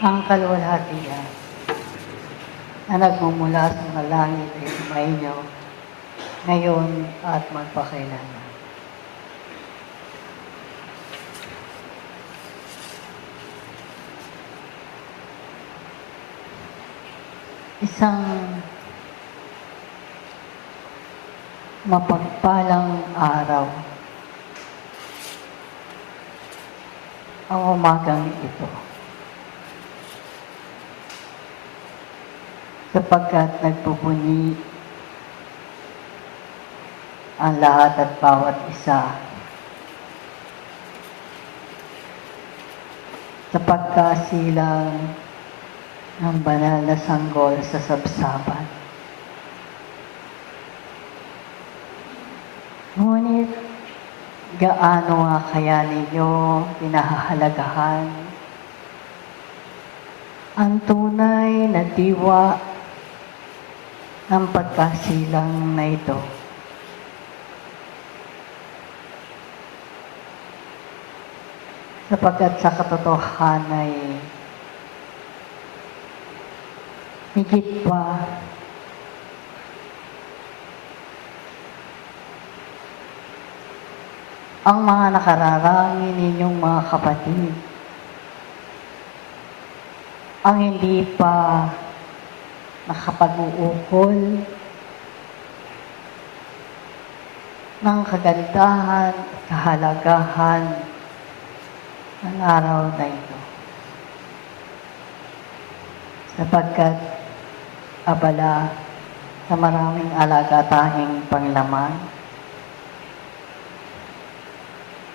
Ang kaluwalhatian na nagmumula sa mga langit ay sumainyo ngayon at magpakailanman. Isang mapagpalang araw ang umagang ito, sapagkat nagpupuni ang lahat at bawat isa sa pagkasilang ng banal na sanggol sa sabsaban. Ngunit gaano nga kaya ninyo pinahahalagahan ang tunay na diwa ng pagkasilang na ito? Sapagkat sa katotohanan ay higit pa ang mga nakararami ninyong mga kapatid ang hindi pa nakapag-uukol ng kagandahan, kahalagahan ng araw na ito. Sapagkat abala sa maraming alagatahing panglaman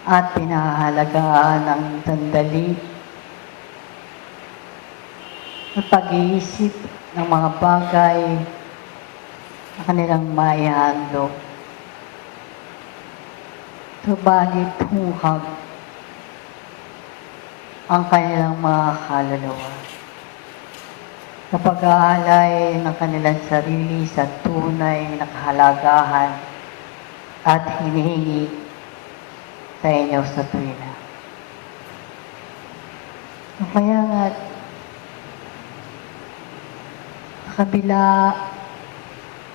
at pinahalagaan ang sandali at pag-iisip ng mga bagay na kanilang maihandog. Subalit hungkag ang kanilang mga kaluluwa sa pag-aalay ng kanilang sarili sa tunay na kahalagahan at hinihingi sa inyo sa tuwina. Kaya nga, sa kabila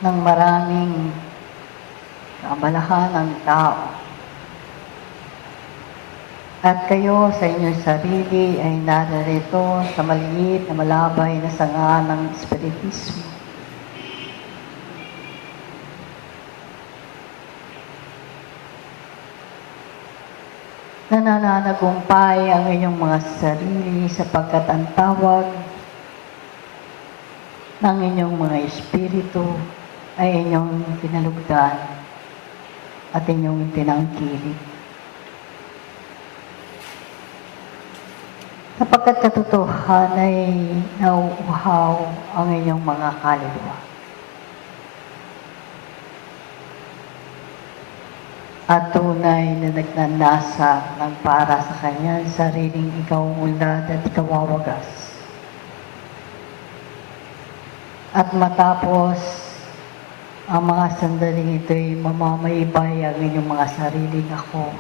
ng maraming kaabalahan ng tao, at kayo sa inyong sarili ay narito sa maliit na malabay na sanga ng Espiritismo. Nananagumpay ang inyong mga sarili sapagkat ang tawag ng inyong mga espiritu ay inyong pinalugdan at inyong tinangkilik. Sapagkat katotohanan ay nauuhaw ang inyong mga kaluluwa. At tunay na nagnanasa ng para sa kanyang sariling ikaw ulad at ikaw wawagas. At matapos ang mga sandaling ito'y mamamaybay ang inyong mga sariling ako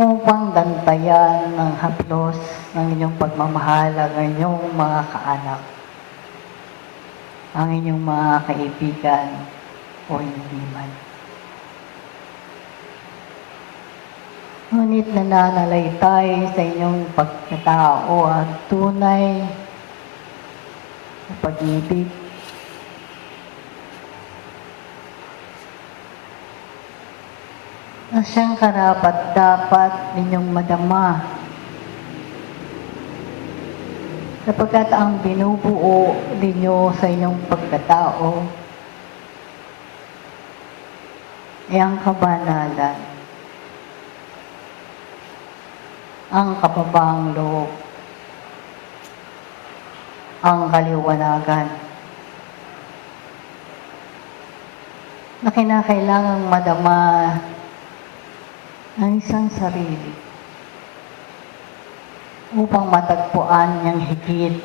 upang dantayan ng haplos ng inyong pagmamahal ang inyong mga kaanak, ang inyong mga kaibigan o hindi man. Ngunit nananalaytay sa inyong pagkatao ang tunay na pag-ibig, na siyang karapat-dapat ninyong madama. Sapagkat ang binubuo ninyo sa inyong pagkatao ay ang kabanalan, ang kababang loob, ang kaliwanagan, na kinakailangang madama ng isang sarili upang matagpuan niyang higit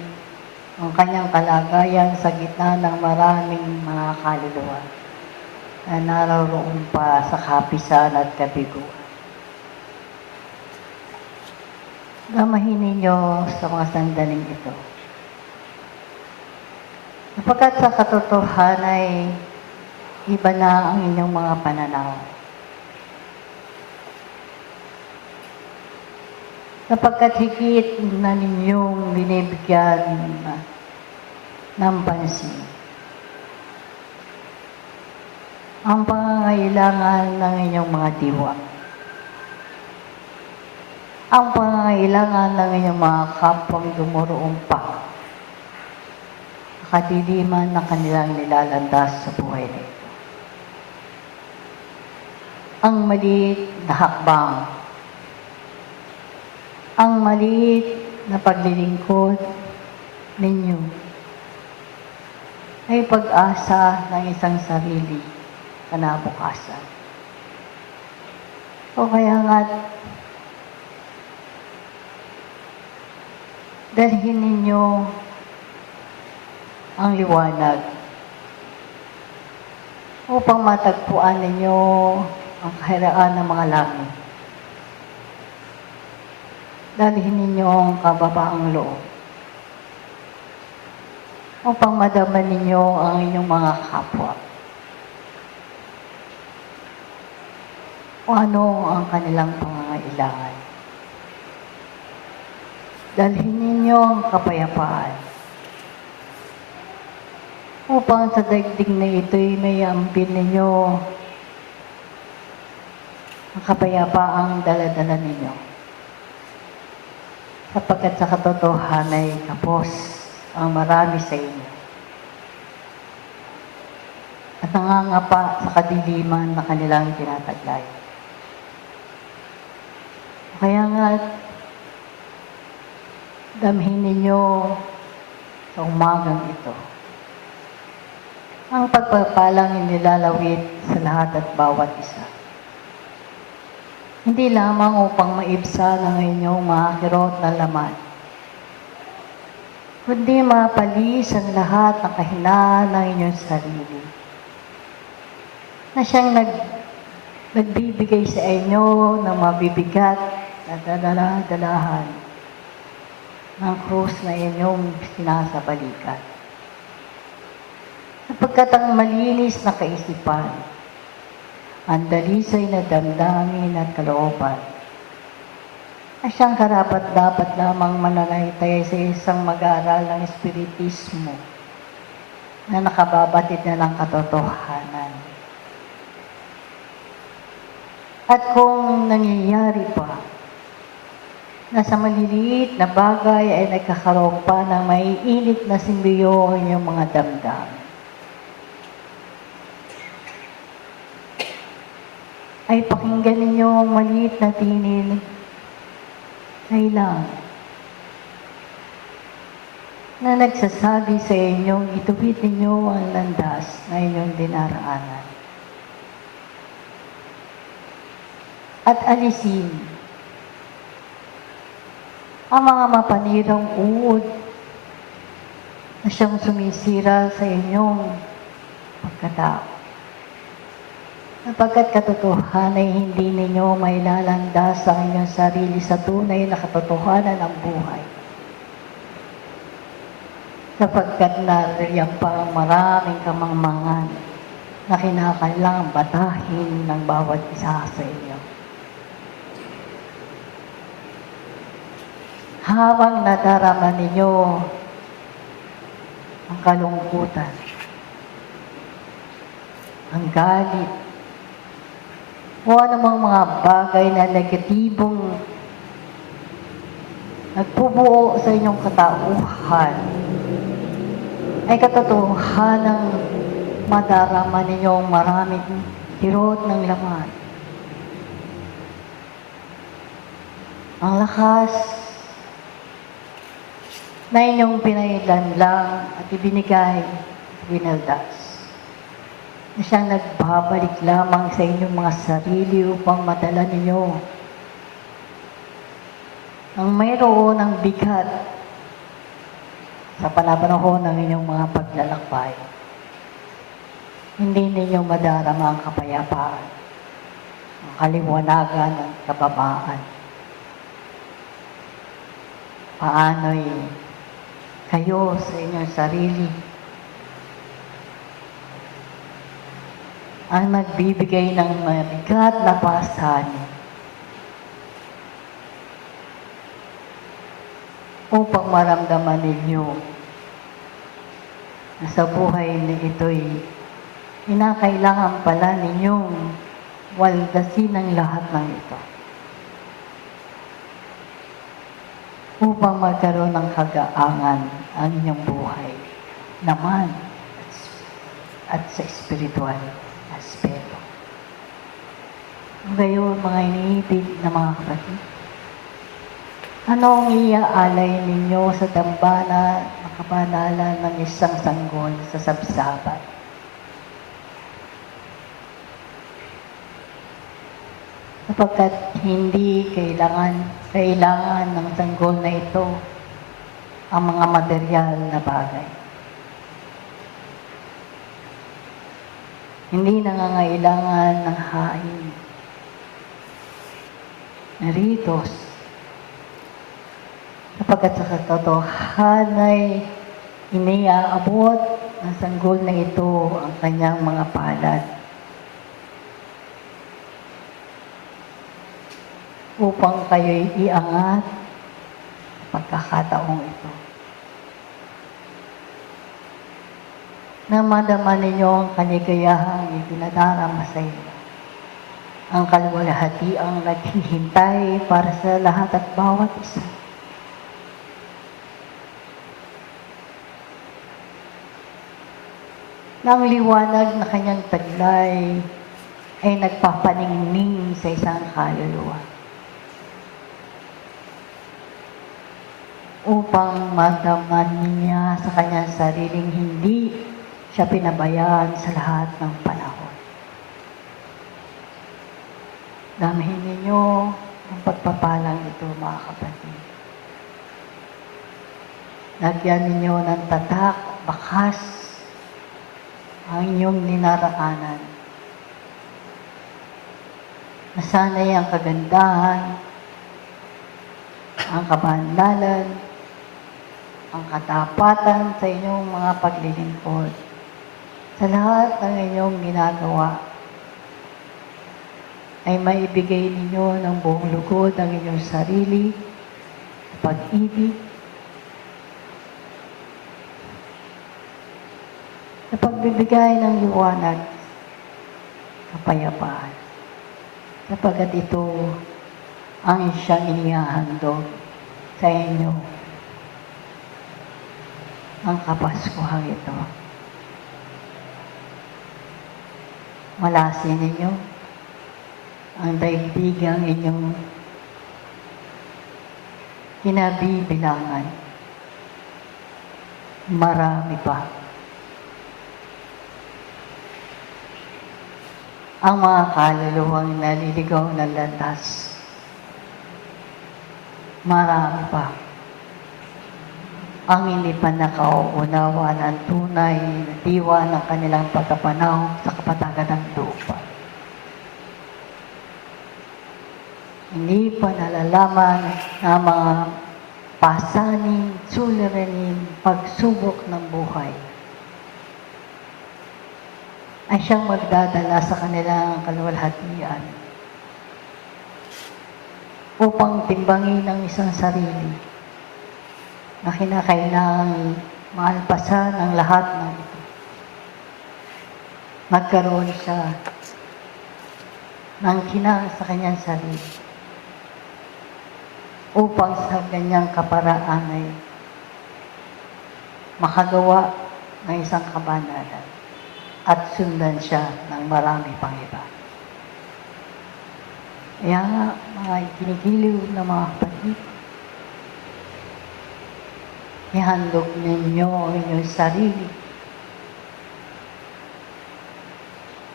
ang kanyang kalagayan sa gitna ng maraming mga kaluluwa na naroroon pa sa kapisan at kabiguan. Damahin ninyo sa mga sandaling ito. Sapagkat sa katotohanan ay iba na ang inyong mga pananaw. Sapagkat higit na ninyong binibigyan ng pansin ang pangangailangan ng inyong mga diwa. Ang pangangailangan ng inyong mga kapwang dumoroong pa. Kadiliman na kanilang nilalandas sa buhay nito. Ang maliit na hakbang, ang maliit na paglilingkod ninyo ay pag-asa ng isang sarili kinabukasan. O kaya nga, dalhin ninyo ang liwanag upang matagpuan ninyo ang kahiraan ng mga langit. Dalhin ninyo ang kababaang loob upang madama ninyo ang inyong mga kapwa. O ano ang kanilang pangangailangan. Dalhin ninyo ang kapayapaan upang sa daigdig na ito'y may ambin ninyo ang kapayapaang dala-dala ninyo. Sapagkat sa katotohanan ay kapos ang marami sa inyo. At nangangapa sa kadiliman na kanilang tinataglay. Kaya nga, damhin ninyo sa umagang ito ang pagpapalang inilalawit sa lahat at bawat isa. Hindi lamang upang maibsa ng inyong mga kirot na laman, kundi mapalis ang lahat ng kahinaan ng inyong sarili, na siyang nagbibigay sa inyo ng mabibigat na dala-dalahan ng krus na inyong sinasabalikan. Sapagkat ang malinis na kaisipan, ang dalisay na damdamin at kalooban, ay siyang karapat-dapat lamang mananaitay sa isang mag-aaral ng espiritismo na nakababatid na ng katotohanan. At kung nangyayari pa na sa maliliit na bagay ay nagkakaroon pa ng maiinit na simbiyo ang inyong mga damdamin, ay pakinggan ninyo ang maliit na tinig na ilang na nagsasabi sa inyong ituwid ninyo ang landas na inyong dinaraanan. At alisin ang mga mapanirang uod na siyang sumisira sa inyong pagkatao. Sapagkat katotohanan ay hindi ninyo mailalandas ang inyong sarili sa tunay na katotohanan ng buhay. Sapagkat nariyan pa ang maraming kamangmangan na kinakailangang batahin ng bawat isa sa inyo. Habang nadarama ninyo ang kalungkutan, ang galit, o anumang mga bagay na negatibong nagpubuo sa inyong katauhan, ay katotohanang madarama ninyong maraming hirot ng laman. Ang lakas na inyong pinailanlang at ibinigay, winaldas, na siyang nagbabalik lamang sa inyong mga sarili upang madala ninyo ang mayroon ng bigat sa panahon ng inyong mga paglalakbay. Hindi ninyo madarama ang kapayapaan, ang kaliwanagan, ang kababaan. paano'y kayo sa inyong sarili ang nagbibigay ng mabigat na pasanin upang maramdaman ninyo na sa buhay na ito'y kinakailangan pala ninyong waldasin ang lahat ng ito upang magkaroon ng kagaangan ang inyong buhay naman at sa espiritual aspeto. Ngayon, mga iniibig na mga kapatid, ano ang iaalay ninyo sa dambana na kabanalan ng isang sanggol sa sabsabat? Sapagkat hindi kailangan ng sanggol na ito ang mga material na bagay. Hindi nangangailangan ng hain, na ritos, sapagkat sa katotohanan ay iniaabot ng sanggol na ito ang kanyang mga palad upang kayo'y iangat sa pagkakataong ito. Na madama ninyo ang kaligayahang ipinadarama sa inyo. Ang kaluwalhatiang naghihintay para sa lahat at bawat isa. Na ang liwanag na kanyang taglay ay nagpapaningning sa isang kaluluwa upang madama niya sa kanyang sariling hindi siya pinabayaan sa lahat ng panahon. Damihin ninyo ang pagpapalang ito, mga kapatid. Lagyan ninyo ng tatak, bakas, ang inyong ninaraanan. Nasanay ang kagandahan, ang kabandalan, ang katapatan sa inyong mga paglilingkod. Sa lahat ng inyong ginagawa, ay maibigay ninyo ng buong lugod ang inyong sarili, pag-ibig, sa pagbibigay ng liwanag, kapayapaan. Sapagkat ito ang siyang inihahandog sa inyo, ang Kapaskuhang ito. Malasin ninyo ang daigdigang inyong kinabibilangan. Marami pa. Ang mga kaluluwang naliligaw ng landas. Marami pa. Ang hindi pa nakauunawa ng tunay na diwa ng kanilang pagkapanaw sa kapatagan ng lupa. Hindi pa nalalaman ang mga pasaning, suliranin, pagsubok ng buhay ay siyang magdadala sa kanilang kaluwalhatian upang timbangin ang isang sarili na kinakailangang maalpasan ang lahat ng ito. Magkaroon siya ng kinang sa kanyang sarili upang sa kanyang kaparaan ay makagawa ng isang kabanalan at sundan siya ng marami pang iba. Kaya nga, mga kinigiliw na mga kapatid, ihandog ninyo ang inyong sarili.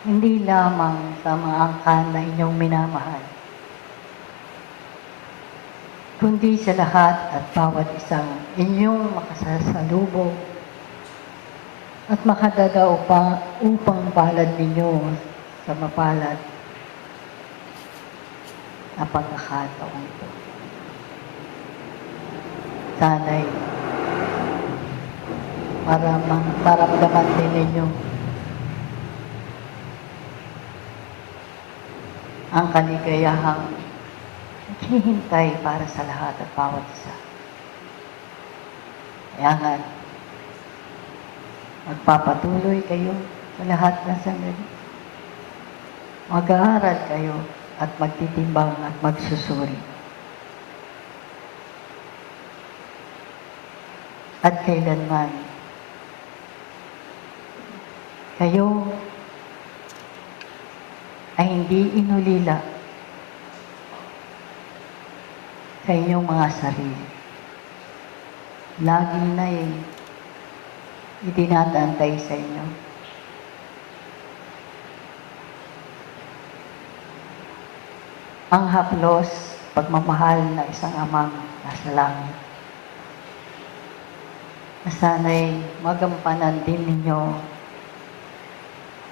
Hindi lamang sa mga angkan na inyong minamahal, kundi sa lahat at bawat isang inyong makasasalubong at makadadao pa upang palad ninyo sa mapalad na pagkakataon ito. sana'y maramdaman din ninyo ang kaligayahang naghihintay para sa lahat at bawat isa. Kaya nga, magpapatuloy kayo sa lahat ng sandali. Mag-aaral kayo at magtitimbang at magsusuri. At kailanman, kayo ay hindi inulila sa inyong mga sarili. Lagi na itinatantay sa inyo. Ang haplos, pagmamahal na isang amang nasa langit. Na sana'y magampanan din ninyo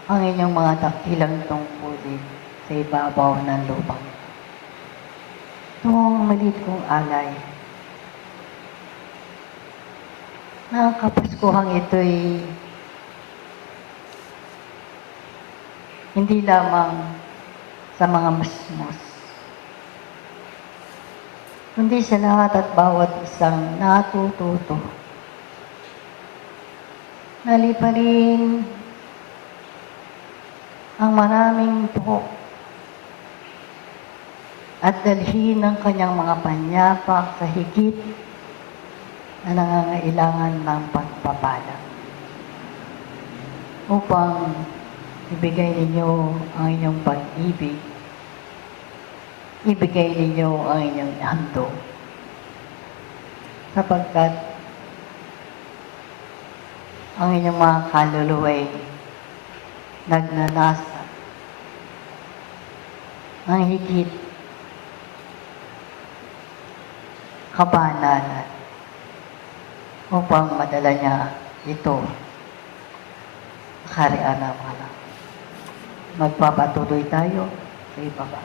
ang inyong mga dakilang tungkulin sa ibabaw ng lupang. Itong maliit kong alay, na ang Kapaskuhang ito'y hindi lamang sa mga masmos, kundi sa lahat at bawat isang natututo. Naliparin ang maraming buhok at dalhin ang kanyang mga panyapak sa higit na nangangailangan ng pagpapala upang ibigay ninyo ang inyong pag-ibig, ibigay ninyo ang inyong handog, sapagkat ang inyong mga kaluluwa'y nagnanasa ng higit kabanalan upang madala niya ito sa kaharian ng mga. Magpapatuloy tayo sa ibaba.